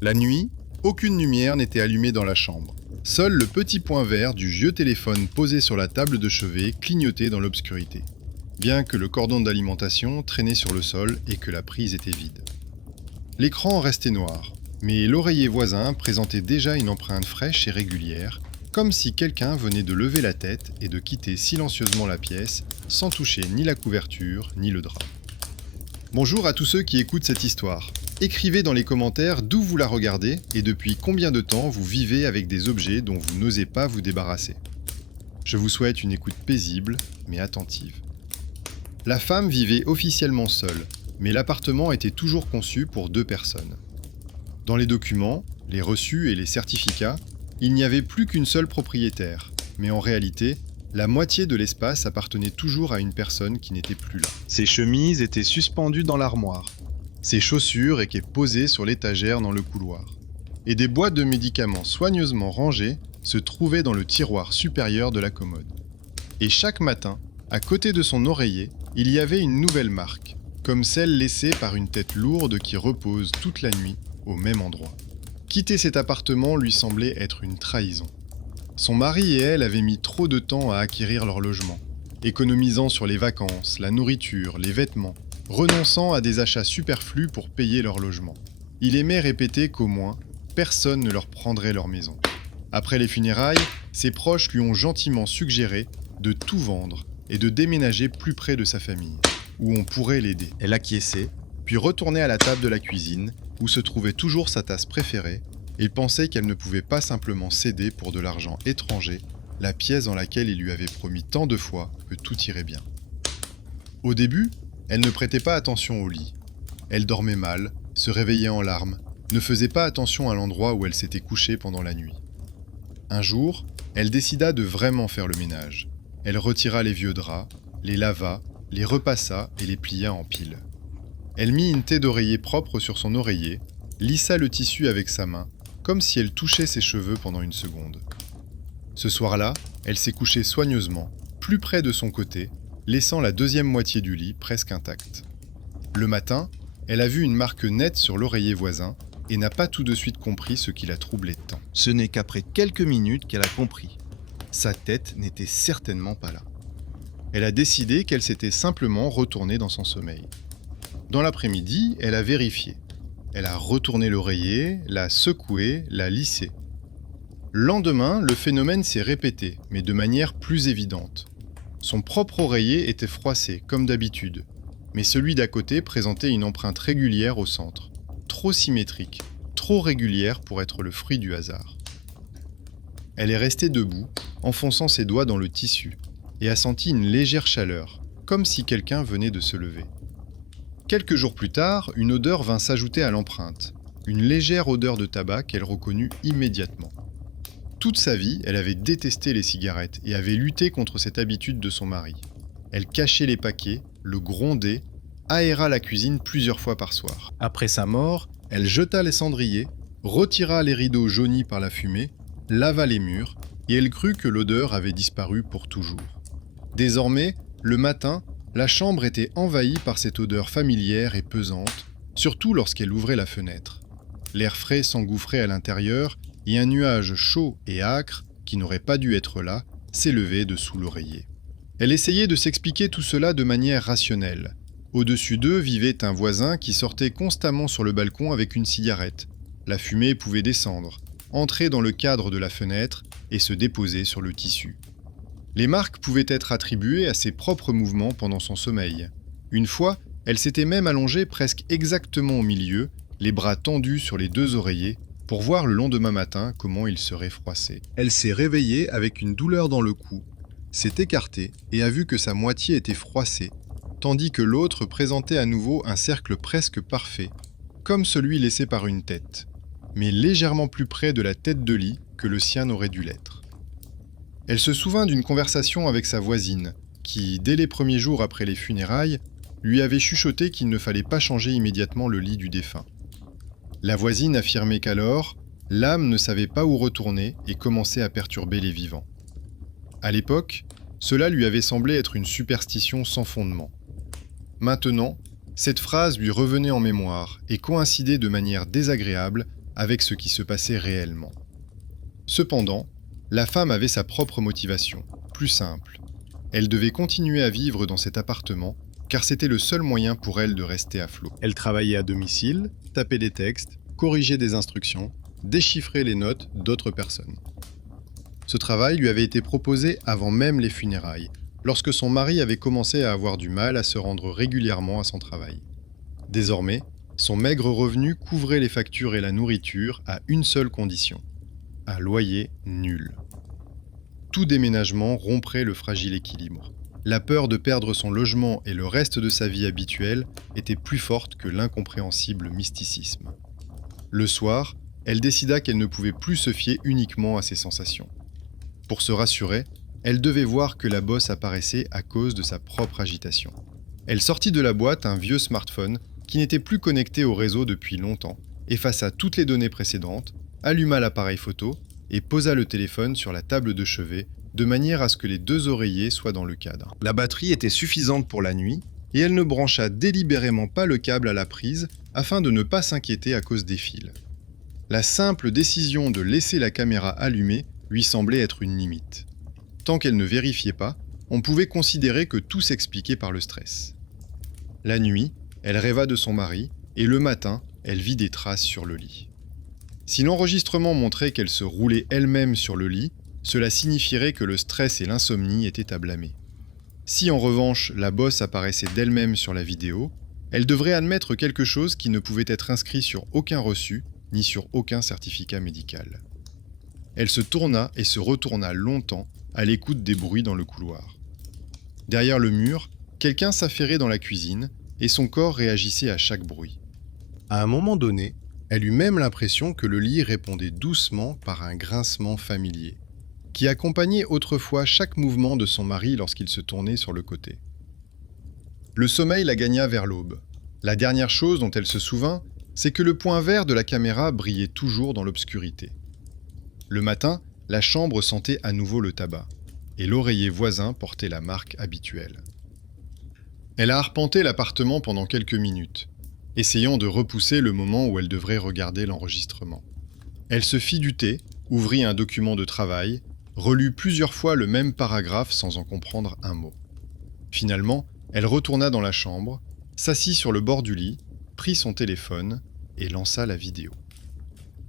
La nuit, aucune lumière n'était allumée dans la chambre. Seul le petit point vert du vieux téléphone posé sur la table de chevet clignotait dans l'obscurité, bien que le cordon d'alimentation traînait sur le sol et que la prise était vide. L'écran restait noir, mais l'oreiller voisin présentait déjà une empreinte fraîche et régulière, comme si quelqu'un venait de lever la tête et de quitter silencieusement la pièce sans toucher ni la couverture ni le drap. Bonjour à tous ceux qui écoutent cette histoire. Écrivez dans les commentaires d'où vous la regardez et depuis combien de temps vous vivez avec des objets dont vous n'osez pas vous débarrasser. Je vous souhaite une écoute paisible mais attentive. La femme vivait officiellement seule, mais l'appartement était toujours conçu pour 2 personnes. Dans les documents, les reçus et les certificats, il n'y avait plus qu'une seule propriétaire, mais en réalité, la moitié de l'espace appartenait toujours à une personne qui n'était plus là. Ses chemises étaient suspendues dans l'armoire, ses chaussures étaient posées sur l'étagère dans le couloir, et des boîtes de médicaments soigneusement rangées se trouvaient dans le tiroir supérieur de la commode. Et chaque matin, à côté de son oreiller, il y avait une nouvelle marque, comme celle laissée par une tête lourde qui repose toute la nuit au même endroit. Quitter cet appartement lui semblait être une trahison. Son mari et elle avaient mis trop de temps à acquérir leur logement, économisant sur les vacances, la nourriture, les vêtements, renonçant à des achats superflus pour payer leur logement. Il aimait répéter qu'au moins, personne ne leur prendrait leur maison. Après les funérailles, ses proches lui ont gentiment suggéré de tout vendre et de déménager plus près de sa famille, où on pourrait l'aider. Elle acquiesçait, puis retournait à la table de la cuisine, où se trouvait toujours sa tasse préférée, et pensait qu'elle ne pouvait pas simplement céder pour de l'argent étranger la pièce dans laquelle il lui avait promis tant de fois que tout irait bien. Au début, elle ne prêtait pas attention au lit. Elle dormait mal, se réveillait en larmes, ne faisait pas attention à l'endroit où elle s'était couchée pendant la nuit. Un jour, elle décida de vraiment faire le ménage. Elle retira les vieux draps, les lava, les repassa et les plia en pile. Elle mit une taie d'oreiller propre sur son oreiller, lissa le tissu avec sa main, comme si elle touchait ses cheveux pendant une seconde. Ce soir-là, elle s'est couchée soigneusement, plus près de son côté, laissant la deuxième moitié du lit presque intacte. Le matin, elle a vu une marque nette sur l'oreiller voisin et n'a pas tout de suite compris ce qui la troublait tant. Ce n'est qu'après quelques minutes qu'elle a compris. Sa tête n'était certainement pas là. Elle a décidé qu'elle s'était simplement retournée dans son sommeil. Dans l'après-midi, elle a vérifié. Elle a retourné l'oreiller, l'a secoué, l'a lissé. Le lendemain, le phénomène s'est répété, mais de manière plus évidente. Son propre oreiller était froissé, comme d'habitude, mais celui d'à côté présentait une empreinte régulière au centre, trop symétrique, trop régulière pour être le fruit du hasard. Elle est restée debout, enfonçant ses doigts dans le tissu, et a senti une légère chaleur, comme si quelqu'un venait de se lever. Quelques jours plus tard, une odeur vint s'ajouter à l'empreinte, une légère odeur de tabac qu'elle reconnut immédiatement. Toute sa vie, elle avait détesté les cigarettes et avait lutté contre cette habitude de son mari. Elle cachait les paquets, le grondait, aéra la cuisine plusieurs fois par soir. Après sa mort, elle jeta les cendriers, retira les rideaux jaunis par la fumée, lava les murs, et elle crut que l'odeur avait disparu pour toujours. Désormais, le matin, la chambre était envahie par cette odeur familière et pesante, surtout lorsqu'elle ouvrait la fenêtre. L'air frais s'engouffrait à l'intérieur et un nuage chaud et âcre, qui n'aurait pas dû être là, s'élevait dessous l'oreiller. Elle essayait de s'expliquer tout cela de manière rationnelle. Au-dessus d'eux vivait un voisin qui sortait constamment sur le balcon avec une cigarette. La fumée pouvait descendre, entrer dans le cadre de la fenêtre et se déposer sur le tissu. Les marques pouvaient être attribuées à ses propres mouvements pendant son sommeil. Une fois, elle s'était même allongée presque exactement au milieu, les bras tendus sur les 2 oreillers, pour voir le lendemain matin comment il serait froissé. Elle s'est réveillée avec une douleur dans le cou, s'est écartée et a vu que sa moitié était froissée, tandis que l'autre présentait à nouveau un cercle presque parfait, comme celui laissé par une tête, mais légèrement plus près de la tête de lit que le sien n'aurait dû l'être. Elle se souvint d'une conversation avec sa voisine, qui, dès les premiers jours après les funérailles, lui avait chuchoté qu'il ne fallait pas changer immédiatement le lit du défunt. La voisine affirmait qu'alors, l'âme ne savait pas où retourner et commençait à perturber les vivants. À l'époque, cela lui avait semblé être une superstition sans fondement. Maintenant, cette phrase lui revenait en mémoire et coïncidait de manière désagréable avec ce qui se passait réellement. Cependant, la femme avait sa propre motivation, plus simple. Elle devait continuer à vivre dans cet appartement, car c'était le seul moyen pour elle de rester à flot. Elle travaillait à domicile, tapait des textes, corrigeait des instructions, déchiffrait les notes d'autres personnes. Ce travail lui avait été proposé avant même les funérailles, lorsque son mari avait commencé à avoir du mal à se rendre régulièrement à son travail. Désormais, son maigre revenu couvrait les factures et la nourriture à une seule condition: un loyer nul. Tout déménagement romprait le fragile équilibre. La peur de perdre son logement et le reste de sa vie habituelle était plus forte que l'incompréhensible mysticisme. Le soir, elle décida qu'elle ne pouvait plus se fier uniquement à ses sensations. Pour se rassurer, elle devait voir que la bosse apparaissait à cause de sa propre agitation. Elle sortit de la boîte un vieux smartphone qui n'était plus connecté au réseau depuis longtemps, effaça toutes les données précédentes, alluma l'appareil photo et posa le téléphone sur la table de chevet de manière à ce que les deux oreillers soient dans le cadre. La batterie était suffisante pour la nuit et elle ne brancha délibérément pas le câble à la prise afin de ne pas s'inquiéter à cause des fils. La simple décision de laisser la caméra allumée lui semblait être une limite. Tant qu'elle ne vérifiait pas, on pouvait considérer que tout s'expliquait par le stress. La nuit, elle rêva de son mari et le matin, elle vit des traces sur le lit. Si l'enregistrement montrait qu'elle se roulait elle-même sur le lit, cela signifierait que le stress et l'insomnie étaient à blâmer. Si en revanche la bosse apparaissait d'elle-même sur la vidéo, elle devrait admettre quelque chose qui ne pouvait être inscrit sur aucun reçu ni sur aucun certificat médical. Elle se tourna et se retourna longtemps à l'écoute des bruits dans le couloir. Derrière le mur, quelqu'un s'affairait dans la cuisine et son corps réagissait à chaque bruit. À un moment donné, elle eut même l'impression que le lit répondait doucement par un grincement familier, qui accompagnait autrefois chaque mouvement de son mari lorsqu'il se tournait sur le côté. Le sommeil la gagna vers l'aube. La dernière chose dont elle se souvint, c'est que le point vert de la caméra brillait toujours dans l'obscurité. Le matin, la chambre sentait à nouveau le tabac, et l'oreiller voisin portait la marque habituelle. Elle a arpenté l'appartement pendant quelques minutes, essayant de repousser le moment où elle devrait regarder l'enregistrement. Elle se fit du thé, ouvrit un document de travail, relut plusieurs fois le même paragraphe sans en comprendre un mot. Finalement, elle retourna dans la chambre, s'assit sur le bord du lit, prit son téléphone et lança la vidéo.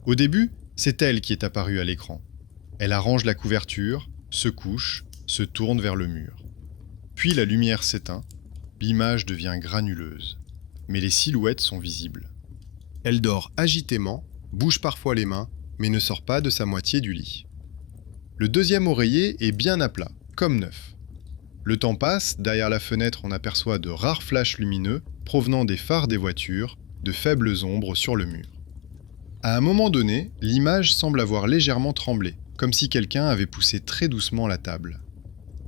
Au début, c'est elle qui est apparue à l'écran. Elle arrange la couverture, se couche, se tourne vers le mur. Puis la lumière s'éteint, l'image devient granuleuse, mais les silhouettes sont visibles. Elle dort agitément, bouge parfois les mains, mais ne sort pas de sa moitié du lit. Le deuxième oreiller est bien à plat, comme neuf. Le temps passe, derrière la fenêtre on aperçoit de rares flashs lumineux provenant des phares des voitures, de faibles ombres sur le mur. À un moment donné, l'image semble avoir légèrement tremblé, comme si quelqu'un avait poussé très doucement la table.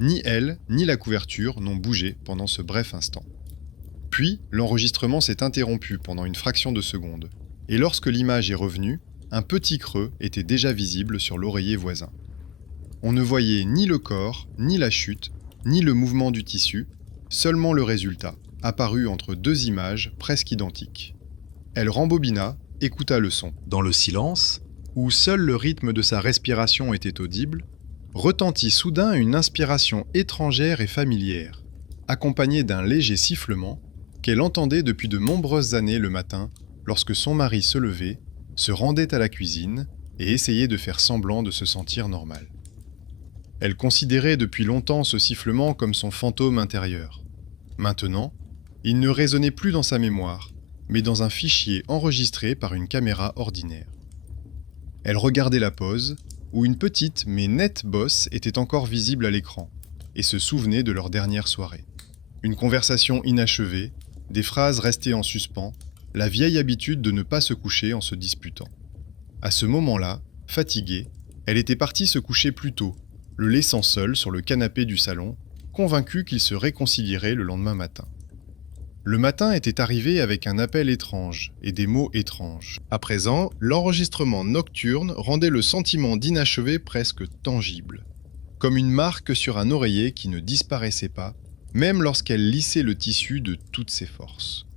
Ni elle, ni la couverture n'ont bougé pendant ce bref instant. Puis, l'enregistrement s'est interrompu pendant une fraction de seconde, et lorsque l'image est revenue, un petit creux était déjà visible sur l'oreiller voisin. On ne voyait ni le corps, ni la chute, ni le mouvement du tissu, seulement le résultat, apparu entre deux images presque identiques. Elle rembobina, écouta le son. Dans le silence, où seul le rythme de sa respiration était audible, retentit soudain une inspiration étrangère et familière, accompagnée d'un léger sifflement qu'elle entendait depuis de nombreuses années le matin lorsque son mari se levait, se rendait à la cuisine et essayait de faire semblant de se sentir normal. Elle considérait depuis longtemps ce sifflement comme son fantôme intérieur. Maintenant, il ne résonnait plus dans sa mémoire, mais dans un fichier enregistré par une caméra ordinaire. Elle regardait la pause, où une petite mais nette bosse était encore visible à l'écran, et se souvenait de leur dernière soirée. Une conversation inachevée, des phrases restées en suspens, la vieille habitude de ne pas se coucher en se disputant. À ce moment-là, fatiguée, elle était partie se coucher plus tôt, le laissant seul sur le canapé du salon, convaincue qu'ils se réconcilierait le lendemain matin. Le matin était arrivé avec un appel étrange et des mots étranges. À présent, l'enregistrement nocturne rendait le sentiment d'inachevé presque tangible, comme une marque sur un oreiller qui ne disparaissait pas, même lorsqu'elle lissait le tissu de toutes ses forces.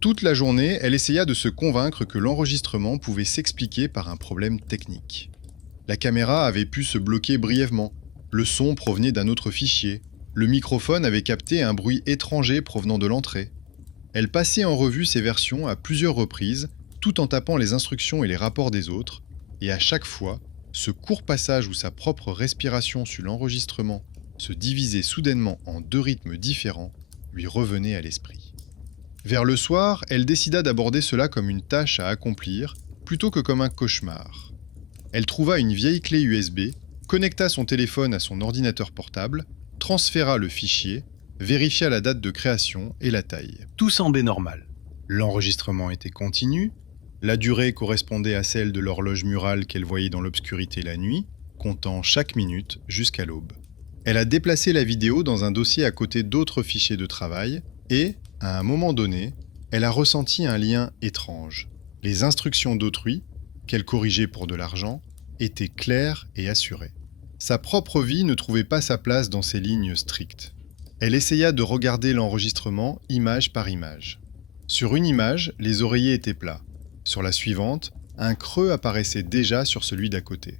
Toute la journée, elle essaya de se convaincre que l'enregistrement pouvait s'expliquer par un problème technique. La caméra avait pu se bloquer brièvement, le son provenait d'un autre fichier, le microphone avait capté un bruit étranger provenant de l'entrée. Elle passait en revue ces versions à plusieurs reprises, tout en tapant les instructions et les rapports des autres, et à chaque fois, ce court passage où sa propre respiration sur l'enregistrement se divisait soudainement en deux rythmes différents lui revenait à l'esprit. Vers le soir, elle décida d'aborder cela comme une tâche à accomplir, plutôt que comme un cauchemar. Elle trouva une vieille clé USB, connecta son téléphone à son ordinateur portable, transféra le fichier, vérifia la date de création et la taille. Tout semblait normal. L'enregistrement était continu, la durée correspondait à celle de l'horloge murale qu'elle voyait dans l'obscurité la nuit, comptant chaque minute jusqu'à l'aube. Elle a déplacé la vidéo dans un dossier à côté d'autres fichiers de travail et, à un moment donné, elle a ressenti un lien étrange. Les instructions d'autrui, qu'elle corrigeait pour de l'argent, étaient claires et assurées. Sa propre vie ne trouvait pas sa place dans ces lignes strictes. Elle essaya de regarder l'enregistrement image par image. Sur une image, les oreillers étaient plats. Sur la suivante, un creux apparaissait déjà sur celui d'à côté.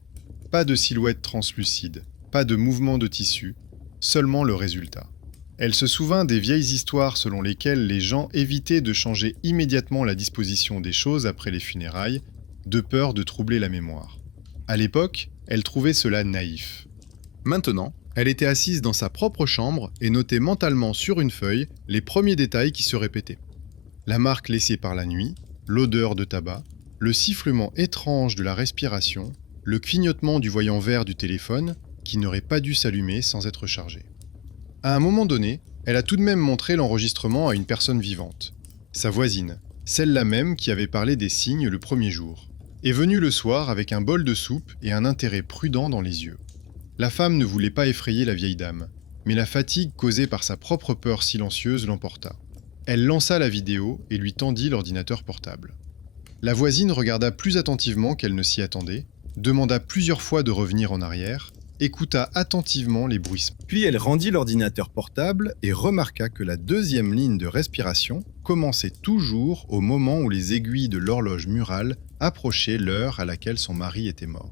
Pas de silhouette translucide, pas de mouvement de tissu, seulement le résultat. Elle se souvint des vieilles histoires selon lesquelles les gens évitaient de changer immédiatement la disposition des choses après les funérailles, de peur de troubler la mémoire. À l'époque, elle trouvait cela naïf. Maintenant, elle était assise dans sa propre chambre et notait mentalement sur une feuille les premiers détails qui se répétaient. La marque laissée par la nuit, l'odeur de tabac, le sifflement étrange de la respiration, le clignotement du voyant vert du téléphone qui n'aurait pas dû s'allumer sans être chargé. À un moment donné, elle a tout de même montré l'enregistrement à une personne vivante. Sa voisine, celle-là même qui avait parlé des signes le premier jour, est venue le soir avec un bol de soupe et un intérêt prudent dans les yeux. La femme ne voulait pas effrayer la vieille dame, mais la fatigue causée par sa propre peur silencieuse l'emporta. Elle lança la vidéo et lui tendit l'ordinateur portable. La voisine regarda plus attentivement qu'elle ne s'y attendait, demanda plusieurs fois de revenir en arrière, écouta attentivement les bruissements. Puis elle rendit l'ordinateur portable et remarqua que la deuxième ligne de respiration commençait toujours au moment où les aiguilles de l'horloge murale approchaient l'heure à laquelle son mari était mort.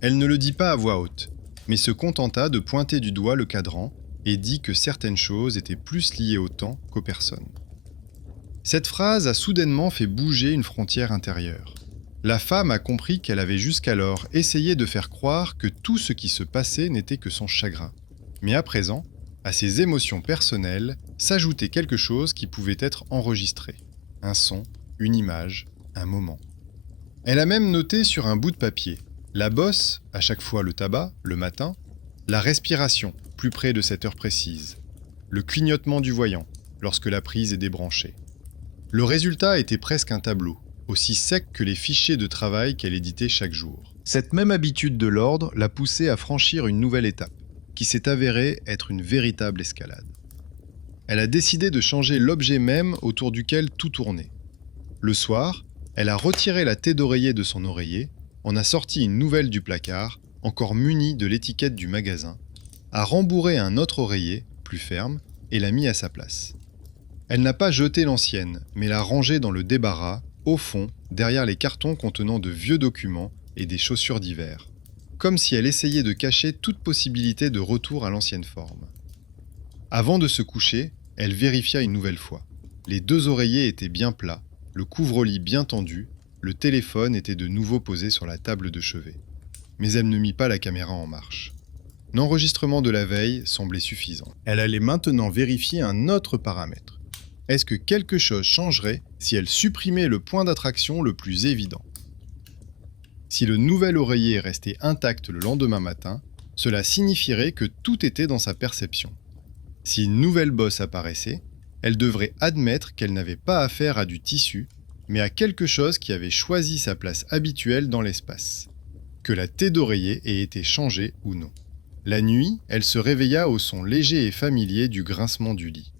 Elle ne le dit pas à voix haute, mais se contenta de pointer du doigt le cadran et dit que certaines choses étaient plus liées au temps qu'aux personnes. Cette phrase a soudainement fait bouger une frontière intérieure. La femme a compris qu'elle avait jusqu'alors essayé de faire croire que tout ce qui se passait n'était que son chagrin. Mais à présent, à ses émotions personnelles, s'ajoutait quelque chose qui pouvait être enregistré. Un son, une image, un moment. Elle a même noté sur un bout de papier la bosse, à chaque fois le tabac, le matin, la respiration, plus près de cette heure précise, le clignotement du voyant, lorsque la prise est débranchée. Le résultat était presque un tableau, aussi sec que les fichiers de travail qu'elle éditait chaque jour. Cette même habitude de l'ordre l'a poussée à franchir une nouvelle étape, qui s'est avérée être une véritable escalade. Elle a décidé de changer l'objet même autour duquel tout tournait. Le soir, elle a retiré la tête d'oreiller de son oreiller, en a sorti une nouvelle du placard, encore munie de l'étiquette du magasin, a rembourré un autre oreiller, plus ferme, et l'a mis à sa place. Elle n'a pas jeté l'ancienne, mais l'a rangée dans le débarras, au fond, derrière les cartons contenant de vieux documents et des chaussures d'hiver, comme si elle essayait de cacher toute possibilité de retour à l'ancienne forme. Avant de se coucher, elle vérifia une nouvelle fois. Les deux oreillers étaient bien plats, le couvre-lit bien tendu, le téléphone était de nouveau posé sur la table de chevet. Mais elle ne mit pas la caméra en marche. L'enregistrement de la veille semblait suffisant. Elle allait maintenant vérifier un autre paramètre. Est-ce que quelque chose changerait si elle supprimait le point d'attraction le plus évident? Si le nouvel oreiller restait intact le lendemain matin, cela signifierait que tout était dans sa perception. Si une nouvelle bosse apparaissait, elle devrait admettre qu'elle n'avait pas affaire à du tissu, mais à quelque chose qui avait choisi sa place habituelle dans l'espace. Que la tête d'oreiller ait été changée ou non. La nuit, elle se réveilla au son léger et familier du grincement du lit.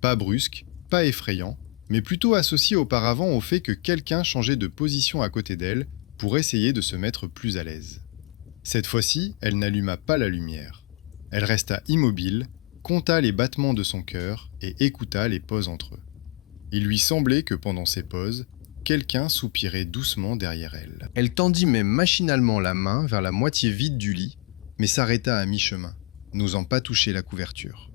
Pas brusque, pas effrayant, mais plutôt associé auparavant au fait que quelqu'un changeait de position à côté d'elle pour essayer de se mettre plus à l'aise. Cette fois-ci, elle n'alluma pas la lumière. Elle resta immobile, compta les battements de son cœur et écouta les pauses entre eux. Il lui semblait que pendant ces pauses, quelqu'un soupirait doucement derrière elle. Elle tendit même machinalement la main vers la moitié vide du lit, mais s'arrêta à mi-chemin, n'osant pas toucher la couverture.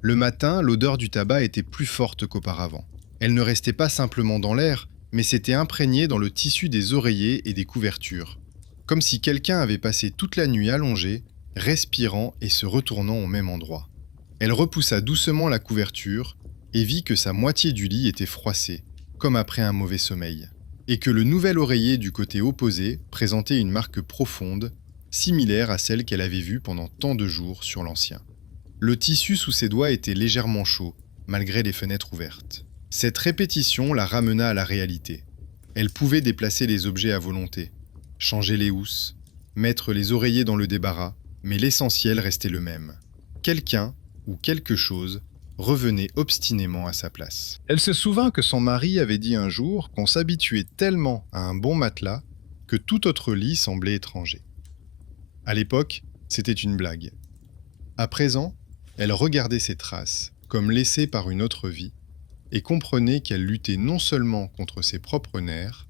Le matin, l'odeur du tabac était plus forte qu'auparavant. Elle ne restait pas simplement dans l'air, mais s'était imprégnée dans le tissu des oreillers et des couvertures, comme si quelqu'un avait passé toute la nuit allongé, respirant et se retournant au même endroit. Elle repoussa doucement la couverture et vit que sa moitié du lit était froissée, comme après un mauvais sommeil, et que le nouvel oreiller du côté opposé présentait une marque profonde, similaire à celle qu'elle avait vue pendant tant de jours sur l'ancien. Le tissu sous ses doigts était légèrement chaud, malgré les fenêtres ouvertes. Cette répétition la ramena à la réalité. Elle pouvait déplacer les objets à volonté, changer les housses, mettre les oreillers dans le débarras, mais l'essentiel restait le même. Quelqu'un, ou quelque chose, revenait obstinément à sa place. Elle se souvint que son mari avait dit un jour qu'on s'habituait tellement à un bon matelas que tout autre lit semblait étranger. À l'époque, c'était une blague. À présent, elle regardait ces traces, comme laissées par une autre vie, et comprenait qu'elle luttait non seulement contre ses propres nerfs,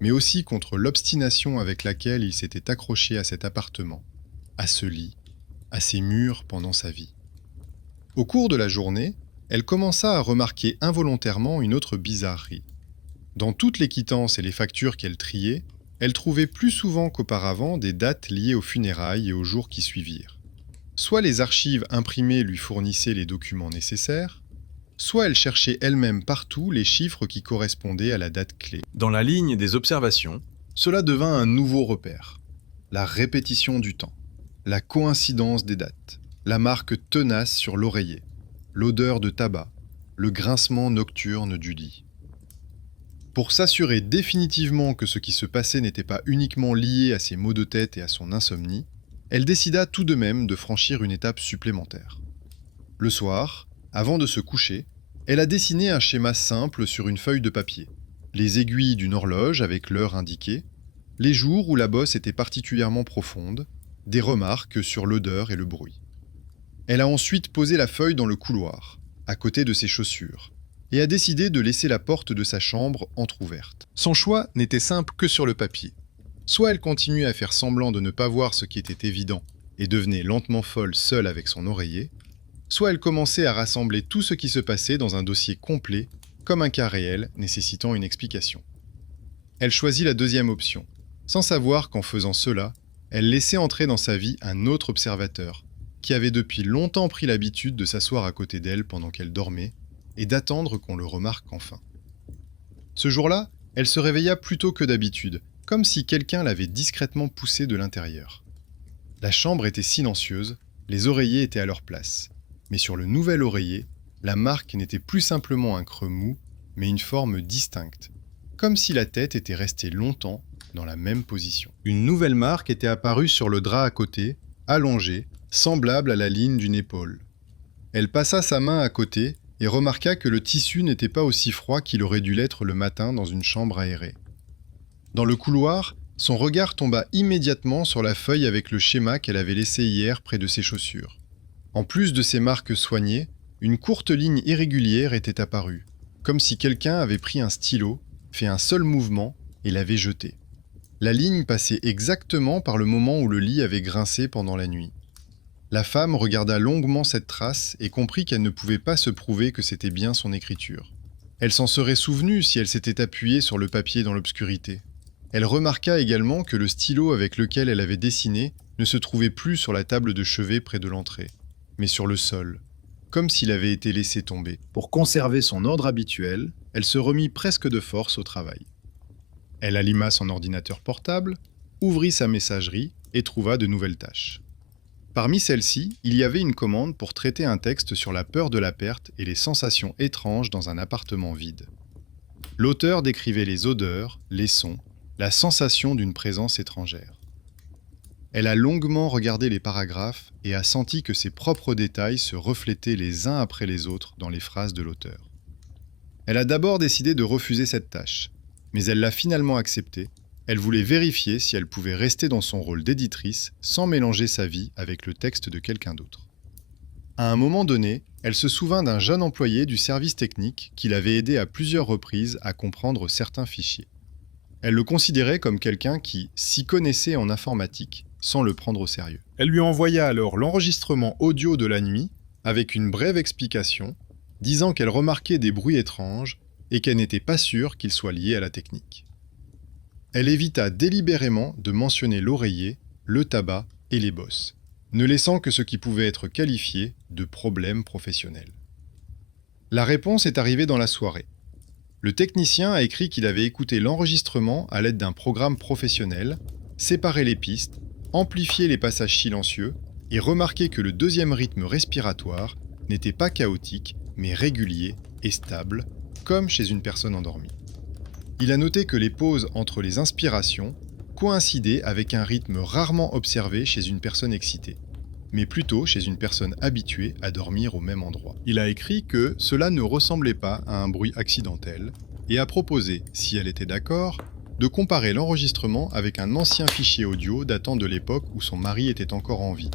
mais aussi contre l'obstination avec laquelle il s'était accroché à cet appartement, à ce lit, à ces murs pendant sa vie. Au cours de la journée, elle commença à remarquer involontairement une autre bizarrerie. Dans toutes les quittances et les factures qu'elle triait, elle trouvait plus souvent qu'auparavant des dates liées aux funérailles et aux jours qui suivirent. Soit les archives imprimées lui fournissaient les documents nécessaires, soit elle cherchait elle-même partout les chiffres qui correspondaient à la date clé. Dans la ligne des observations, Cela devint un nouveau repère. La répétition du temps, la coïncidence des dates, la marque tenace sur l'oreiller, l'odeur de tabac, le grincement nocturne du lit. Pour s'assurer définitivement que ce qui se passait n'était pas uniquement lié à ses maux de tête et à son insomnie, elle décida tout de même de franchir une étape supplémentaire. Le soir, avant de se coucher, elle a dessiné un schéma simple sur une feuille de papier, les aiguilles d'une horloge avec l'heure indiquée, les jours où la bosse était particulièrement profonde, des remarques sur l'odeur et le bruit. Elle a ensuite posé la feuille dans le couloir, à côté de ses chaussures, et a décidé de laisser la porte de sa chambre entr'ouverte. Son choix n'était simple que sur le papier. Soit elle continuait à faire semblant de ne pas voir ce qui était évident et devenait lentement folle seule avec son oreiller, soit elle commençait à rassembler tout ce qui se passait dans un dossier complet, comme un cas réel nécessitant une explication. Elle choisit la deuxième option, sans savoir qu'en faisant cela, elle laissait entrer dans sa vie un autre observateur, qui avait depuis longtemps pris l'habitude de s'asseoir à côté d'elle pendant qu'elle dormait et d'attendre qu'on le remarque enfin. Ce jour-là, elle se réveilla plus tôt que d'habitude, comme si quelqu'un l'avait discrètement poussée de l'intérieur. La chambre était silencieuse, les oreillers étaient à leur place, mais sur le nouvel oreiller, la marque n'était plus simplement un creux mou, mais une forme distincte, comme si la tête était restée longtemps dans la même position. Une nouvelle marque était apparue sur le drap à côté, allongée, semblable à la ligne d'une épaule. Elle passa sa main à côté et remarqua que le tissu n'était pas aussi froid qu'il aurait dû l'être le matin dans une chambre aérée. Dans le couloir, son regard tomba immédiatement sur la feuille avec le schéma qu'elle avait laissé hier près de ses chaussures. En plus de ces marques soignées, une courte ligne irrégulière était apparue, comme si quelqu'un avait pris un stylo, fait un seul mouvement et l'avait jeté. La ligne passait exactement par le moment où le lit avait grincé pendant la nuit. La femme regarda longuement cette trace et comprit qu'elle ne pouvait pas se prouver que c'était bien son écriture. Elle s'en serait souvenue si elle s'était appuyée sur le papier dans l'obscurité. Elle remarqua également que le stylo avec lequel elle avait dessiné ne se trouvait plus sur la table de chevet près de l'entrée, mais sur le sol, comme s'il avait été laissé tomber. Pour conserver son ordre habituel, elle se remit presque de force au travail. Elle alluma son ordinateur portable, ouvrit sa messagerie et trouva de nouvelles tâches. Parmi celles-ci, il y avait une commande pour traiter un texte sur la peur de la perte et les sensations étranges dans un appartement vide. L'auteur décrivait les odeurs, les sons, la sensation d'une présence étrangère. Elle a longuement regardé les paragraphes et a senti que ses propres détails se reflétaient les uns après les autres dans les phrases de l'auteur. Elle a d'abord décidé de refuser cette tâche, mais elle l'a finalement acceptée. Elle voulait vérifier si elle pouvait rester dans son rôle d'éditrice sans mélanger sa vie avec le texte de quelqu'un d'autre. À un moment donné, elle se souvint d'un jeune employé du service technique qui l'avait aidé à plusieurs reprises à comprendre certains fichiers. Elle le considérait comme quelqu'un qui s'y connaissait en informatique sans le prendre au sérieux. Elle lui envoya alors l'enregistrement audio de la nuit avec une brève explication, disant qu'elle remarquait des bruits étranges et qu'elle n'était pas sûre qu'ils soient liés à la technique. Elle évita délibérément de mentionner l'oreiller, le tabac et les bosses, ne laissant que ce qui pouvait être qualifié de problème professionnel. La réponse est arrivée dans la soirée. Le technicien a écrit qu'il avait écouté l'enregistrement à l'aide d'un programme professionnel, séparé les pistes, amplifié les passages silencieux et remarqué que le deuxième rythme respiratoire n'était pas chaotique, mais régulier et stable, comme chez une personne endormie. Il a noté que les pauses entre les inspirations coïncidaient avec un rythme rarement observé chez une personne excitée, mais plutôt chez une personne habituée à dormir au même endroit. Il a écrit que cela ne ressemblait pas à un bruit accidentel et a proposé, si elle était d'accord, de comparer l'enregistrement avec un ancien fichier audio datant de l'époque où son mari était encore en vie,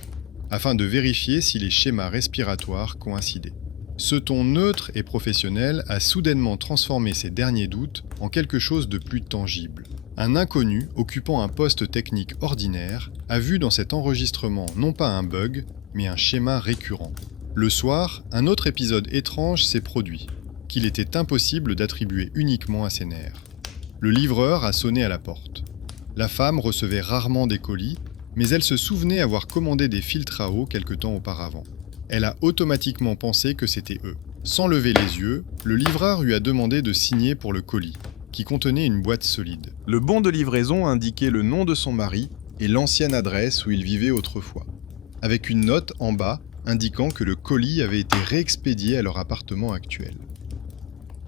afin de vérifier si les schémas respiratoires coïncidaient. Ce ton neutre et professionnel a soudainement transformé ses derniers doutes en quelque chose de plus tangible. Un inconnu occupant un poste technique ordinaire a vu dans cet enregistrement non pas un bug, mais un schéma récurrent. Le soir, un autre épisode étrange s'est produit, qu'il était impossible d'attribuer uniquement à ses nerfs. Le livreur a sonné à la porte. La femme recevait rarement des colis, mais elle se souvenait avoir commandé des filtres à eau quelque temps auparavant. Elle a automatiquement pensé que c'était eux. Sans lever les yeux, le livreur lui a demandé de signer pour le colis, qui contenait une boîte solide. Le bon de livraison indiquait le nom de son mari et l'ancienne adresse où il vivait autrefois, avec une note en bas indiquant que le colis avait été réexpédié à leur appartement actuel.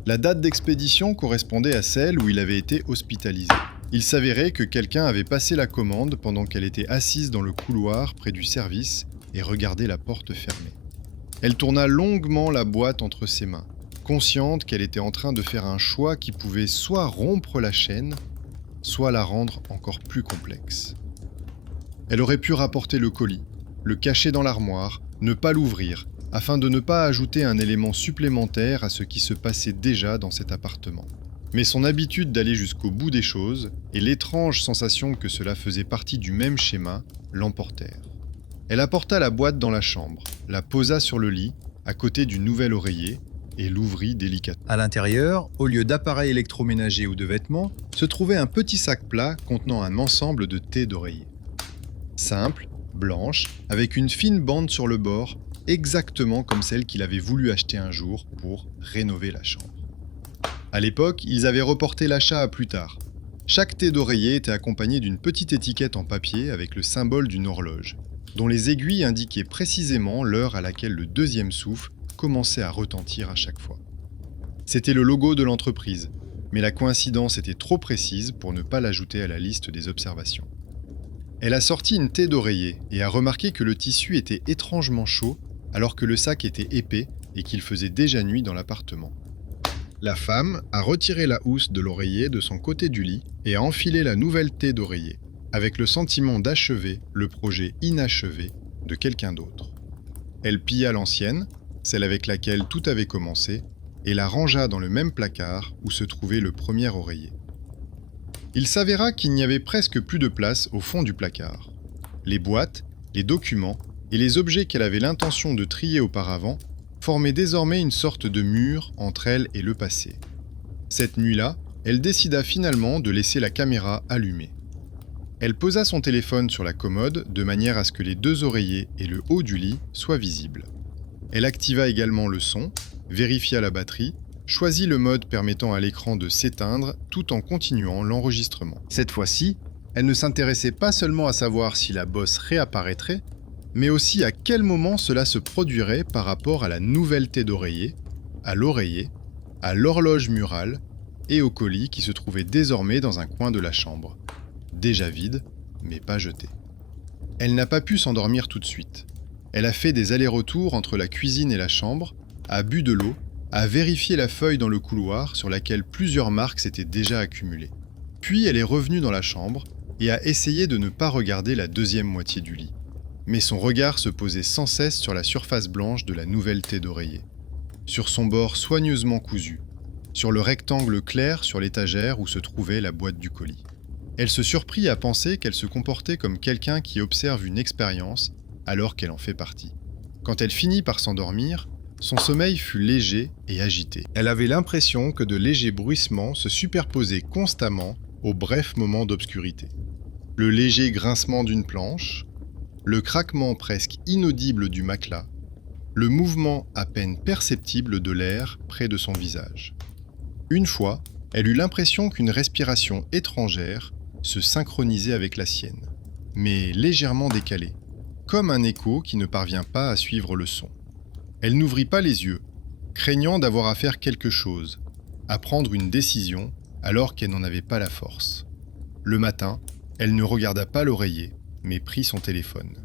La date d'expédition correspondait à celle où il avait été hospitalisé. Il s'avérait que quelqu'un avait passé la commande pendant qu'elle était assise dans le couloir près du service et regardait la porte fermée. Elle tourna longuement la boîte entre ses mains, consciente qu'elle était en train de faire un choix qui pouvait soit rompre la chaîne, soit la rendre encore plus complexe. Elle aurait pu rapporter le colis, le cacher dans l'armoire, ne pas l'ouvrir, afin de ne pas ajouter un élément supplémentaire à ce qui se passait déjà dans cet appartement. Mais son habitude d'aller jusqu'au bout des choses et l'étrange sensation que cela faisait partie du même schéma l'emportèrent. Elle apporta la boîte dans la chambre, la posa sur le lit, à côté du nouvel oreiller, et l'ouvrit délicatement. À l'intérieur, au lieu d'appareils électroménagers ou de vêtements, se trouvait un petit sac plat contenant un ensemble de thé d'oreiller. Simple, blanche, avec une fine bande sur le bord, exactement comme celle qu'il avait voulu acheter un jour pour rénover la chambre. À l'époque, ils avaient reporté l'achat à plus tard. Chaque thé d'oreiller était accompagné d'une petite étiquette en papier avec le symbole d'une horloge, dont les aiguilles indiquaient précisément l'heure à laquelle le deuxième souffle commençait à retentir à chaque fois. C'était le logo de l'entreprise, mais la coïncidence était trop précise pour ne pas l'ajouter à la liste des observations. Elle a sorti une thé d'oreiller et a remarqué que le tissu était étrangement chaud alors que le sac était épais et qu'il faisait déjà nuit dans l'appartement. La femme a retiré la housse de l'oreiller de son côté du lit et a enfilé la nouvelle thé d'oreiller, avec le sentiment d'achever le projet inachevé de quelqu'un d'autre. Elle pilla l'ancienne, celle avec laquelle tout avait commencé, et la rangea dans le même placard où se trouvait le premier oreiller. Il s'avéra qu'il n'y avait presque plus de place au fond du placard. Les boîtes, les documents et les objets qu'elle avait l'intention de trier auparavant formaient désormais une sorte de mur entre elle et le passé. Cette nuit-là, elle décida finalement de laisser la caméra allumée. Elle posa son téléphone sur la commode de manière à ce que les deux oreillers et le haut du lit soient visibles. Elle activa également le son, vérifia la batterie, choisit le mode permettant à l'écran de s'éteindre tout en continuant l'enregistrement. Cette fois-ci, elle ne s'intéressait pas seulement à savoir si la bosse réapparaîtrait, mais aussi à quel moment cela se produirait par rapport à la nouvelle thé d'oreiller, à l'oreiller, à l'horloge murale et au colis qui se trouvait désormais dans un coin de la chambre. Déjà vide, mais pas jeté. Elle n'a pas pu s'endormir tout de suite. Elle a fait des allers-retours entre la cuisine et la chambre, a bu de l'eau, a vérifié la feuille dans le couloir sur laquelle plusieurs marques s'étaient déjà accumulées. Puis elle est revenue dans la chambre et a essayé de ne pas regarder la deuxième moitié du lit. mais son regard se posait sans cesse sur la surface blanche de la nouvelle tête d'oreiller, sur son bord soigneusement cousu, sur le rectangle clair sur l'étagère où se trouvait la boîte du colis. Elle se surprit à penser qu'elle se comportait comme quelqu'un qui observe une expérience alors qu'elle en fait partie. Quand elle finit par s'endormir, son sommeil fut léger et agité. Elle avait l'impression que de légers bruissements se superposaient constamment aux brefs moments d'obscurité. Le léger grincement d'une planche, le craquement presque inaudible du matelas, le mouvement à peine perceptible de l'air près de son visage. Une fois, elle eut l'impression qu'une respiration étrangère se synchronisait avec la sienne, mais légèrement décalée, comme un écho qui ne parvient pas à suivre le son. Elle n'ouvrit pas les yeux, craignant d'avoir à faire quelque chose, à prendre une décision alors qu'elle n'en avait pas la force. Le matin, elle ne regarda pas l'oreiller, mais prit son téléphone.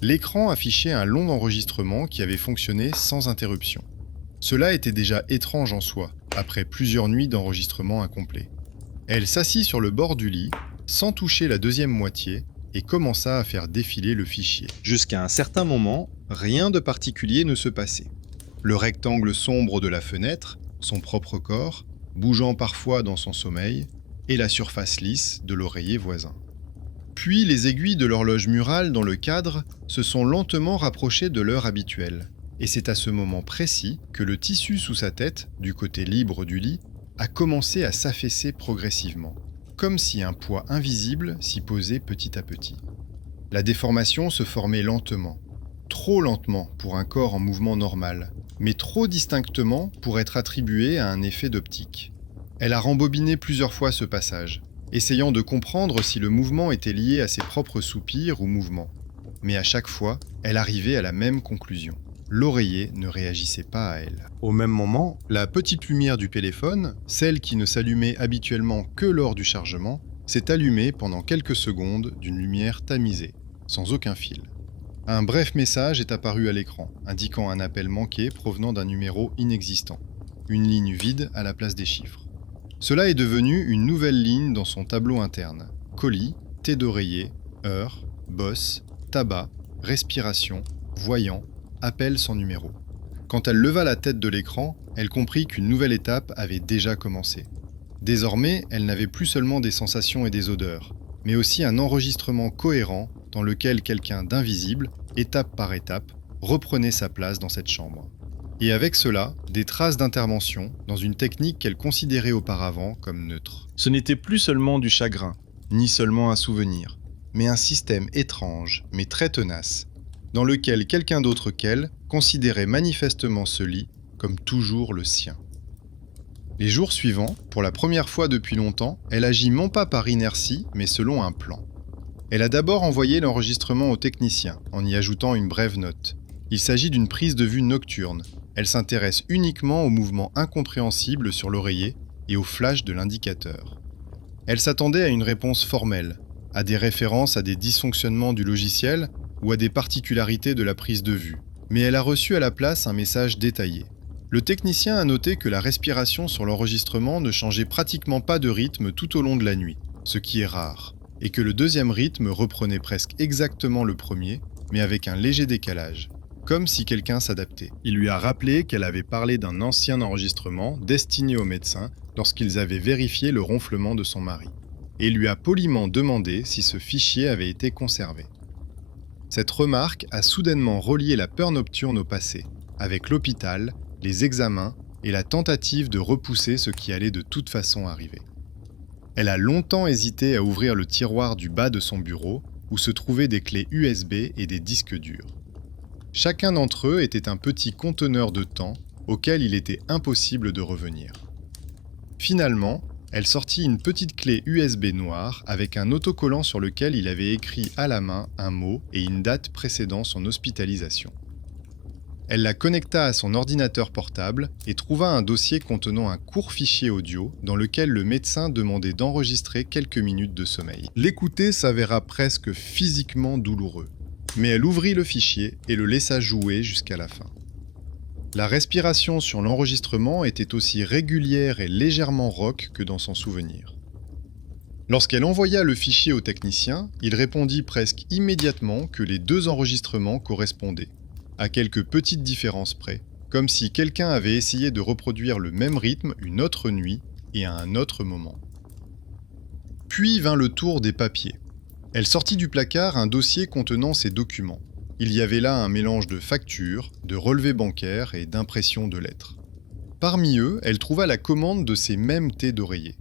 L'écran affichait un long enregistrement qui avait fonctionné sans interruption. Cela était déjà étrange en soi, après plusieurs nuits d'enregistrement incomplet. Elle s'assit sur le bord du lit, sans toucher la deuxième moitié, et commença à faire défiler le fichier. Jusqu'à un certain moment, rien de particulier ne se passait. Le rectangle sombre de la fenêtre, son propre corps, bougeant parfois dans son sommeil, et la surface lisse de l'oreiller voisin. Puis les aiguilles de l'horloge murale dans le cadre se sont lentement rapprochées de l'heure habituelle, et c'est à ce moment précis que le tissu sous sa tête, du côté libre du lit, a commencé à s'affaisser progressivement, comme si un poids invisible s'y posait petit à petit. La déformation se formait lentement, trop lentement pour un corps en mouvement normal, mais trop distinctement pour être attribuée à un effet d'optique. Elle a rembobiné plusieurs fois ce passage, essayant de comprendre si le mouvement était lié à ses propres soupirs ou mouvements. Mais à chaque fois, elle arrivait à la même conclusion. L'oreiller ne réagissait pas à elle. Au même moment, la petite lumière du téléphone, celle qui ne s'allumait habituellement que lors du chargement, s'est allumée pendant quelques secondes d'une lumière tamisée, sans aucun fil. Un bref message est apparu à l'écran, indiquant un appel manqué provenant d'un numéro inexistant. Une ligne vide à la place des chiffres. Cela est devenu une nouvelle ligne dans son tableau interne. Colis, thé d'oreiller, heure, bosse, tabac, respiration, voyant, appel sans numéro. Quand elle leva la tête de l'écran, elle comprit qu'une nouvelle étape avait déjà commencé. Désormais, elle n'avait plus seulement des sensations et des odeurs, mais aussi un enregistrement cohérent dans lequel quelqu'un d'invisible, étape par étape, reprenait sa place dans cette chambre. Et avec cela, des traces d'intervention dans une technique qu'elle considérait auparavant comme neutre. Ce n'était plus seulement du chagrin, ni seulement un souvenir, mais un système étrange, mais très tenace, dans lequel quelqu'un d'autre qu'elle considérait manifestement ce lit comme toujours le sien. Les jours suivants, pour la première fois depuis longtemps, elle agit non pas par inertie, mais selon un plan. Elle a d'abord envoyé l'enregistrement au technicien, en y ajoutant une brève note. Il s'agit d'une prise de vue nocturne. Elle s'intéresse uniquement aux mouvements incompréhensibles sur l'oreiller et au flash de l'indicateur. Elle s'attendait à une réponse formelle, à des références à des dysfonctionnements du logiciel ou à des particularités de la prise de vue, mais elle a reçu à la place un message détaillé. Le technicien a noté que la respiration sur l'enregistrement ne changeait pratiquement pas de rythme tout au long de la nuit, ce qui est rare, et que le deuxième rythme reprenait presque exactement le premier, mais avec un léger décalage, comme si quelqu'un s'adaptait. Il lui a rappelé qu'elle avait parlé d'un ancien enregistrement destiné aux médecins lorsqu'ils avaient vérifié le ronflement de son mari, et lui a poliment demandé si ce fichier avait été conservé. Cette remarque a soudainement relié la peur nocturne au passé, avec l'hôpital, les examens et la tentative de repousser ce qui allait de toute façon arriver. Elle a longtemps hésité à ouvrir le tiroir du bas de son bureau, où se trouvaient des clés USB et des disques durs. Chacun d'entre eux était un petit conteneur de temps auquel il était impossible de revenir. Finalement, elle sortit une petite clé USB noire avec un autocollant sur lequel il avait écrit à la main un mot et une date précédant son hospitalisation. Elle la connecta à son ordinateur portable et trouva un dossier contenant un court fichier audio dans lequel le médecin demandait d'enregistrer quelques minutes de sommeil. L'écouter s'avéra presque physiquement douloureux, mais elle ouvrit le fichier et le laissa jouer jusqu'à la fin. La respiration sur l'enregistrement était aussi régulière et légèrement rauque que dans son souvenir. Lorsqu'elle envoya le fichier au technicien, il répondit presque immédiatement que les deux enregistrements correspondaient, à quelques petites différences près, comme si quelqu'un avait essayé de reproduire le même rythme une autre nuit et à un autre moment. Puis vint le tour des papiers. Elle sortit du placard un dossier contenant ses documents. Il y avait là un mélange de factures, de relevés bancaires et d'impressions de lettres. Parmi eux, elle trouva la commande de ces mêmes thés d'oreiller.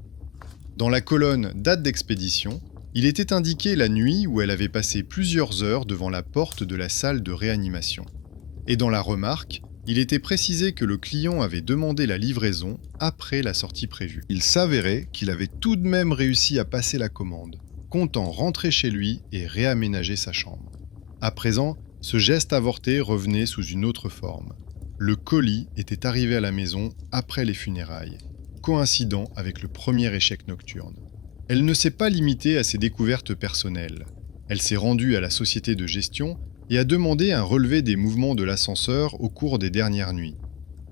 Dans la colonne « Date d'expédition », il était indiqué la nuit où elle avait passé plusieurs heures devant la porte de la salle de réanimation. Et dans la remarque, il était précisé que le client avait demandé la livraison après la sortie prévue. Il s'avérait qu'il avait tout de même réussi à passer la commande, comptant rentrer chez lui et réaménager sa chambre. À présent, ce geste avorté revenait sous une autre forme. Le colis était arrivé à la maison après les funérailles, coïncidant avec le premier échec nocturne. Elle ne s'est pas limitée à ses découvertes personnelles. Elle s'est rendue à la société de gestion et a demandé un relevé des mouvements de l'ascenseur au cours des dernières nuits,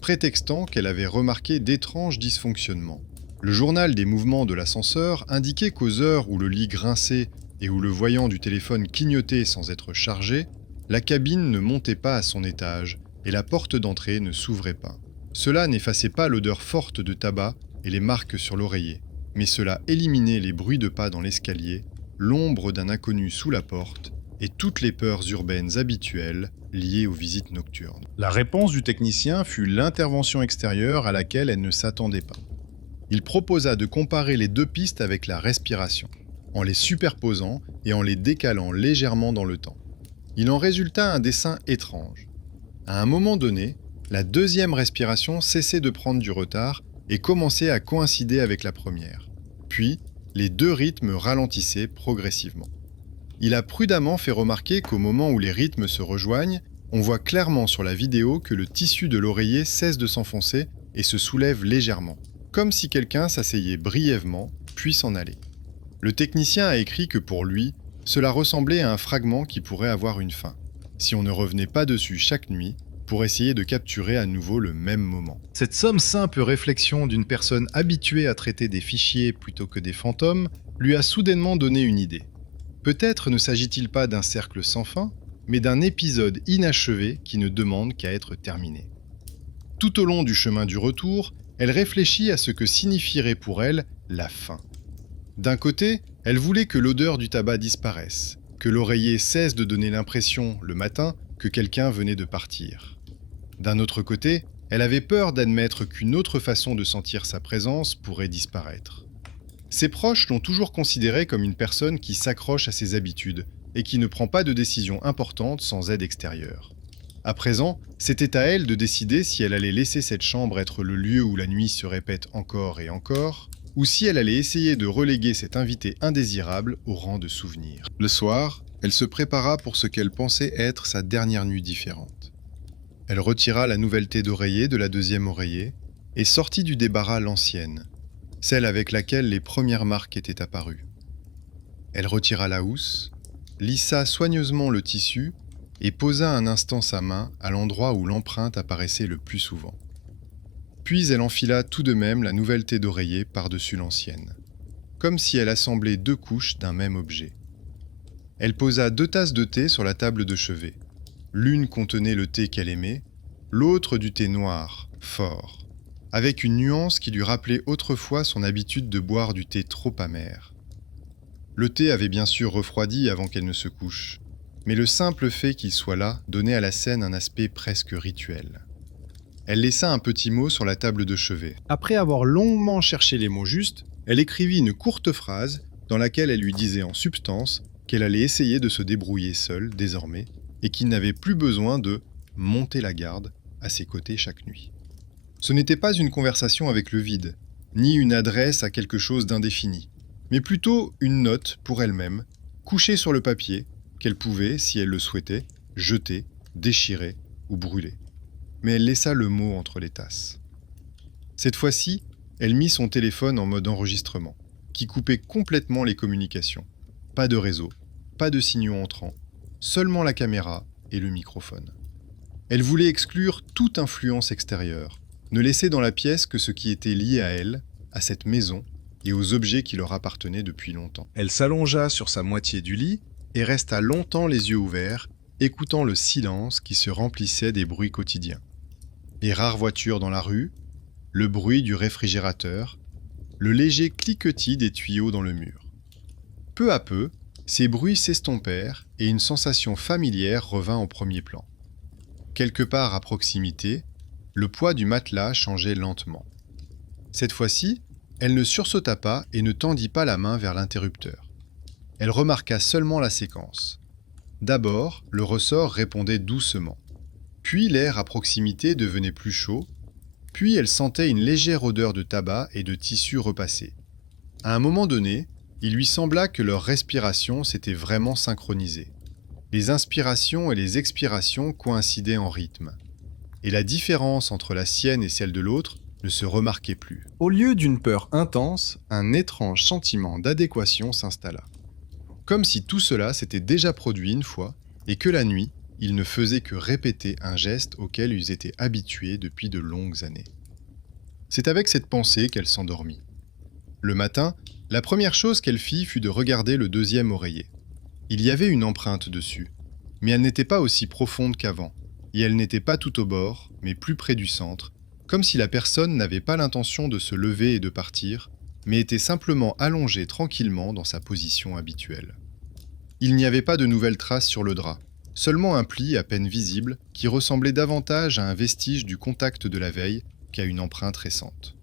prétextant qu'elle avait remarqué d'étranges dysfonctionnements. Le journal des mouvements de l'ascenseur indiquait qu'aux heures où le lit grinçait et où le voyant du téléphone clignotait sans être chargé, la cabine ne montait pas à son étage et la porte d'entrée ne s'ouvrait pas. Cela n'effaçait pas l'odeur forte de tabac et les marques sur l'oreiller, mais cela éliminait les bruits de pas dans l'escalier, l'ombre d'un inconnu sous la porte et toutes les peurs urbaines habituelles liées aux visites nocturnes. La réponse du technicien fut l'intervention extérieure à laquelle elle ne s'attendait pas. Il proposa de comparer les deux pistes avec la respiration, en les superposant et en les décalant légèrement dans le temps. Il en résulta un dessin étrange. À un moment donné, la deuxième respiration cessait de prendre du retard et commençait à coïncider avec la première. Puis, les deux rythmes ralentissaient progressivement. Il a prudemment fait remarquer qu'au moment où les rythmes se rejoignent, on voit clairement sur la vidéo que le tissu de l'oreiller cesse de s'enfoncer et se soulève légèrement, comme si quelqu'un s'asseyait brièvement, puis s'en allait. Le technicien a écrit que pour lui, cela ressemblait à un fragment qui pourrait avoir une fin, si on ne revenait pas dessus chaque nuit, pour essayer de capturer à nouveau le même moment. Cette somme simple réflexion d'une personne habituée à traiter des fichiers plutôt que des fantômes lui a soudainement donné une idée. Peut-être ne s'agit-il pas d'un cercle sans fin, mais d'un épisode inachevé qui ne demande qu'à être terminé. Tout au long du chemin du retour, elle réfléchit à ce que signifierait pour elle la fin. D'un côté, elle voulait que l'odeur du tabac disparaisse, que l'oreiller cesse de donner l'impression, le matin, que quelqu'un venait de partir. D'un autre côté, elle avait peur d'admettre qu'une autre façon de sentir sa présence pourrait disparaître. Ses proches l'ont toujours considérée comme une personne qui s'accroche à ses habitudes et qui ne prend pas de décisions importantes sans aide extérieure. À présent, c'était à elle de décider si elle allait laisser cette chambre être le lieu où la nuit se répète encore et encore, ou si elle allait essayer de reléguer cet invité indésirable au rang de souvenir. Le soir, elle se prépara pour ce qu'elle pensait être sa dernière nuit différente. Elle retira la nouvelle thé d'oreiller de la deuxième oreiller et sortit du débarras l'ancienne, celle avec laquelle les premières marques étaient apparues. Elle retira la housse, lissa soigneusement le tissu et posa un instant sa main à l'endroit où l'empreinte apparaissait le plus souvent. Puis elle enfila tout de même la nouvelle thé d'oreiller par-dessus l'ancienne, comme si elle assemblait deux couches d'un même objet. Elle posa 2 tasses de thé sur la table de chevet. L'une contenait le thé qu'elle aimait, l'autre du thé noir, fort, avec une nuance qui lui rappelait autrefois son habitude de boire du thé trop amer. Le thé avait bien sûr refroidi avant qu'elle ne se couche, mais le simple fait qu'il soit là donnait à la scène un aspect presque rituel. Elle laissa un petit mot sur la table de chevet. Après avoir longuement cherché les mots justes, elle écrivit une courte phrase dans laquelle elle lui disait en substance qu'elle allait essayer de se débrouiller seule désormais et qu'il n'avait plus besoin de « monter la garde » à ses côtés chaque nuit. Ce n'était pas une conversation avec le vide, ni une adresse à quelque chose d'indéfini, mais plutôt une note pour elle-même, couchée sur le papier, qu'elle pouvait, si elle le souhaitait, jeter, déchirer ou brûler. Mais elle laissa le mot entre les tasses. Cette fois-ci, elle mit son téléphone en mode enregistrement, qui coupait complètement les communications. Pas de réseau, pas de signaux entrants, seulement la caméra et le microphone. Elle voulait exclure toute influence extérieure, ne laisser dans la pièce que ce qui était lié à elle, à cette maison, et aux objets qui leur appartenaient depuis longtemps. Elle s'allongea sur sa moitié du lit et resta longtemps les yeux ouverts, écoutant le silence qui se remplissait des bruits quotidiens. Les rares voitures dans la rue, le bruit du réfrigérateur, le léger cliquetis des tuyaux dans le mur. Peu à peu, ces bruits s'estompèrent et une sensation familière revint au premier plan. Quelque part à proximité, le poids du matelas changeait lentement. Cette fois-ci, elle ne sursauta pas et ne tendit pas la main vers l'interrupteur. Elle remarqua seulement la séquence. D'abord, le ressort répondait doucement. Puis l'air à proximité devenait plus chaud. Puis elle sentait une légère odeur de tabac et de tissu repassé. À un moment donné, il lui sembla que leur respiration s'était vraiment synchronisée. Les inspirations et les expirations coïncidaient en rythme. Et la différence entre la sienne et celle de l'autre ne se remarquait plus. Au lieu d'une peur intense, un étrange sentiment d'adéquation s'installa. Comme si tout cela s'était déjà produit une fois et que la nuit, ils ne faisaient que répéter un geste auquel ils étaient habitués depuis de longues années. C'est avec cette pensée qu'elle s'endormit. Le matin, la première chose qu'elle fit fut de regarder le deuxième oreiller. Il y avait une empreinte dessus, mais elle n'était pas aussi profonde qu'avant, et elle n'était pas tout au bord, mais plus près du centre, comme si la personne n'avait pas l'intention de se lever et de partir, mais était simplement allongée tranquillement dans sa position habituelle. Il n'y avait pas de nouvelles traces sur le drap, seulement un pli à peine visible qui ressemblait davantage à un vestige du contact de la veille qu'à une empreinte récente.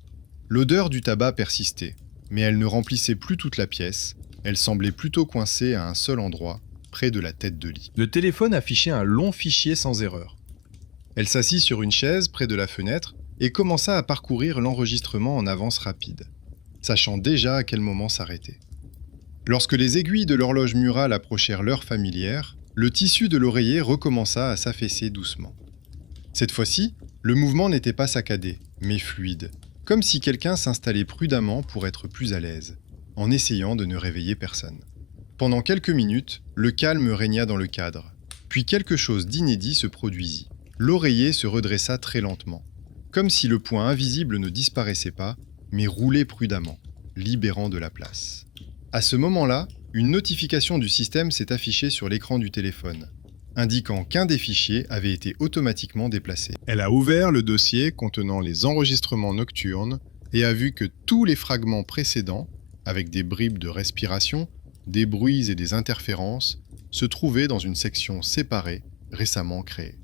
L'odeur du tabac persistait, mais elle ne remplissait plus toute la pièce, elle semblait plutôt coincée à un seul endroit, près de la tête de lit. Le téléphone affichait un long fichier sans erreur. Elle s'assit sur une chaise près de la fenêtre et commença à parcourir l'enregistrement en avance rapide, sachant déjà à quel moment s'arrêter. Lorsque les aiguilles de l'horloge murale approchèrent l'heure familière, le tissu de l'oreiller recommença à s'affaisser doucement. Cette fois-ci, le mouvement n'était pas saccadé, mais fluide, comme si quelqu'un s'installait prudemment pour être plus à l'aise, en essayant de ne réveiller personne. Pendant quelques minutes, le calme régna dans le cadre, puis quelque chose d'inédit se produisit. L'oreiller se redressa très lentement, comme si le point invisible ne disparaissait pas, mais roulait prudemment, libérant de la place. À ce moment-là, une notification du système s'est affichée sur l'écran du téléphone, indiquant qu'un des fichiers avait été automatiquement déplacé. Elle a ouvert le dossier contenant les enregistrements nocturnes et a vu que tous les fragments précédents, avec des bribes de respiration, des bruits et des interférences, se trouvaient dans une section séparée, récemment créée.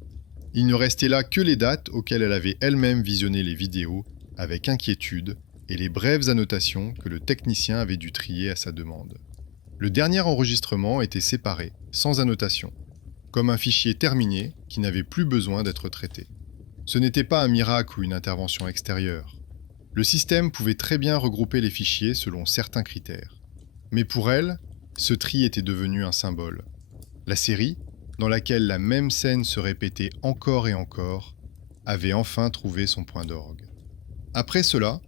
Il ne restait là que les dates auxquelles elle avait elle-même visionné les vidéos avec inquiétude et les brèves annotations que le technicien avait dû trier à sa demande. Le dernier enregistrement était séparé, sans annotation, comme un fichier terminé qui n'avait plus besoin d'être traité. Ce n'était pas un miracle ou une intervention extérieure. Le système pouvait très bien regrouper les fichiers selon certains critères. Mais pour elle, ce tri était devenu un symbole. La série, dans laquelle la même scène se répétait encore et encore, avait enfin trouvé son point d'orgue. Après cela,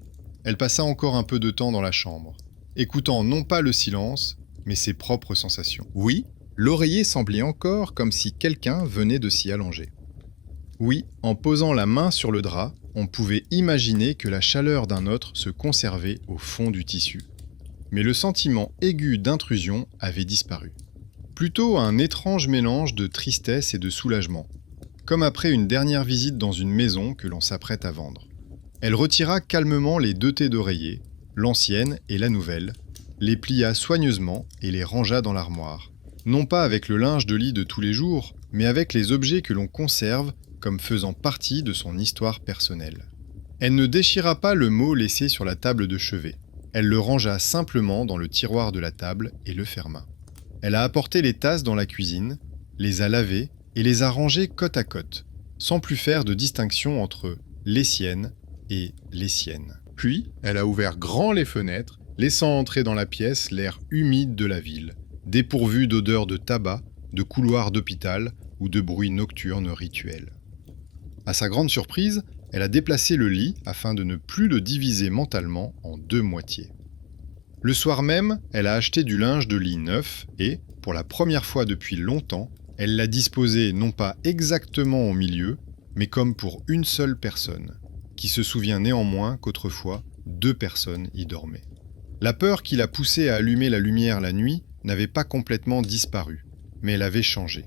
elle passa encore un peu de temps dans la chambre, écoutant non pas le silence, mais ses propres sensations. Oui, l'oreiller semblait encore comme si quelqu'un venait de s'y allonger. Oui, en posant la main sur le drap, on pouvait imaginer que la chaleur d'un autre se conservait au fond du tissu. Mais le sentiment aigu d'intrusion avait disparu. Plutôt un étrange mélange de tristesse et de soulagement, comme après une dernière visite dans une maison que l'on s'apprête à vendre. Elle retira calmement les 2 tets d'oreiller, l'ancienne et la nouvelle, les plia soigneusement et les rangea dans l'armoire. Non pas avec le linge de lit de tous les jours, mais avec les objets que l'on conserve comme faisant partie de son histoire personnelle. Elle ne déchira pas le mot laissé sur la table de chevet. Elle le rangea simplement dans le tiroir de la table et le ferma. Elle a apporté les tasses dans la cuisine, les a lavées et les a rangées côte à côte, sans plus faire de distinction entre les siennes et les siennes. Puis, elle a ouvert grand les fenêtres, laissant entrer dans la pièce l'air humide de la ville, dépourvu d'odeurs de tabac, de couloirs d'hôpital ou de bruits nocturnes rituels. À sa grande surprise, elle a déplacé le lit afin de ne plus le diviser mentalement en 2 moitiés. Le soir même, elle a acheté du linge de lit neuf et, pour la première fois depuis longtemps, elle l'a disposé non pas exactement au milieu, mais comme pour une seule personne, qui se souvient néanmoins qu'autrefois, 2 personnes y dormaient. La peur qui l'a poussée à allumer la lumière la nuit n'avait pas complètement disparu, mais elle avait changé.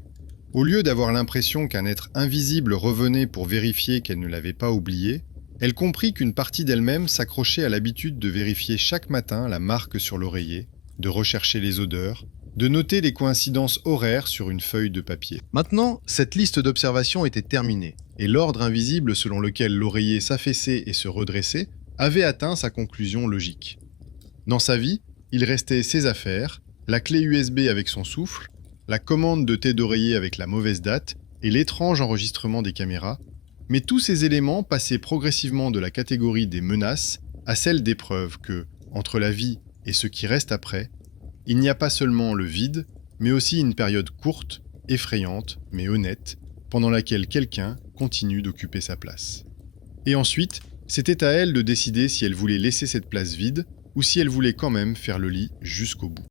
Au lieu d'avoir l'impression qu'un être invisible revenait pour vérifier qu'elle ne l'avait pas oublié, elle comprit qu'une partie d'elle-même s'accrochait à l'habitude de vérifier chaque matin la marque sur l'oreiller, de rechercher les odeurs, de noter les coïncidences horaires sur une feuille de papier. Maintenant, cette liste d'observations était terminée, et l'ordre invisible selon lequel l'oreiller s'affaissait et se redressait avait atteint sa conclusion logique. Dans sa vie, il restait ses affaires, la clé USB avec son souffle, la commande de thé d'oreiller avec la mauvaise date et l'étrange enregistrement des caméras, mais tous ces éléments passaient progressivement de la catégorie des menaces à celle des preuves que, entre la vie et ce qui reste après, il n'y a pas seulement le vide, mais aussi une période courte, effrayante, mais honnête, pendant laquelle quelqu'un continue d'occuper sa place. Et ensuite, c'était à elle de décider si elle voulait laisser cette place vide ou si elle voulait quand même faire le lit jusqu'au bout.